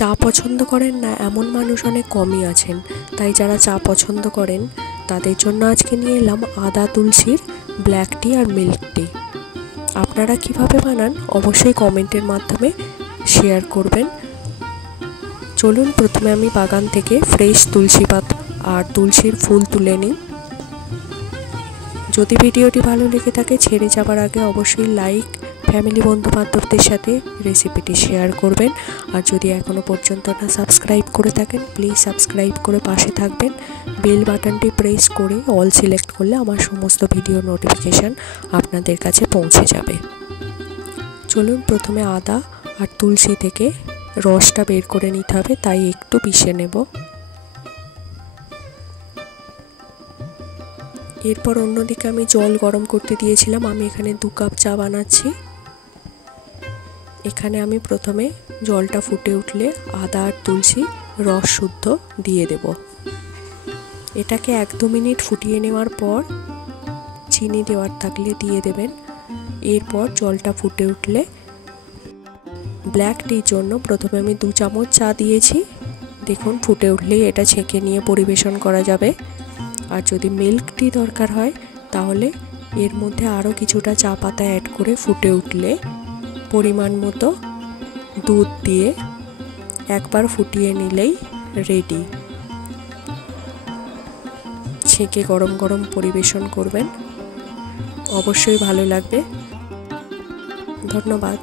চা পছন্দ করেন না এমন মানুষ অনেক কমই আছেন। তাই যারা চা পছন্দ করেন তাদের জন্য আজকে নিয়ে এলাম আদা তুলসীর ব্ল্যাক টি আর মিল্ক টি। আপনারা কিভাবে বানান অবশ্যই কমেন্টের মাধ্যমে শেয়ার করবেন। চলুন প্রথমে আমি বাগান থেকে ফ্রেশ তুলসী পাতা আর তুলসীর ফুল তুলে নিই। যদি ভিডিওটি ভালো লেগে থাকে ছেড়ে যাবার আগে অবশ্যই লাইক, ফ্যামিলি বন্ধুবান্ধবদের সাথে রেসিপিটি শেয়ার করবেন। আর যদি এখনও পর্যন্ত না সাবস্ক্রাইব করে থাকেন প্লিজ সাবস্ক্রাইব করে পাশে থাকবেন। বেল বাটনটি প্রেস করে অল সিলেক্ট করলে আমার সমস্ত ভিডিও নোটিফিকেশান আপনাদের কাছে পৌঁছে যাবে। চলুন প্রথমে আদা আর তুলসী থেকে রসটা বের করে নিতে হবে, তাই একটু পিষে নেব। এরপর অন্যদিকে আমি জল গরম করতে দিয়েছিলাম। আমি এখানে 2 কাপ চা বানাচ্ছি। এখানে আমি প্রথমে জলটা ফুটে উঠলে আদা আর তুলসী রস শুদ্ধ দিয়ে দেব। এটাকে 1-2 মিনিট ফুটিয়ে নেওয়ার পর চিনি দেওয়ার থাকলে দিয়ে দেবেন। এরপর জলটা ফুটে উঠলে ব্ল্যাক টির জন্য প্রথমে আমি 2 চামচ চা দিয়েছি। দেখুন ফুটে উঠলেই এটা ছেঁকে নিয়ে পরিবেশন করা যাবে। আর যদি মিল্ক টি দরকার হয় তাহলে এর মধ্যে আরও কিছুটা চা পাতা অ্যাড করে ফুটে উঠলে পরিমাণ মতো দুধ দিয়ে একবার ফুটিয়ে নিলেই রেডি। ছেঁকে গরম গরম পরিবেশন করবেন, অবশ্যই ভালো লাগবে। ধন্যবাদ।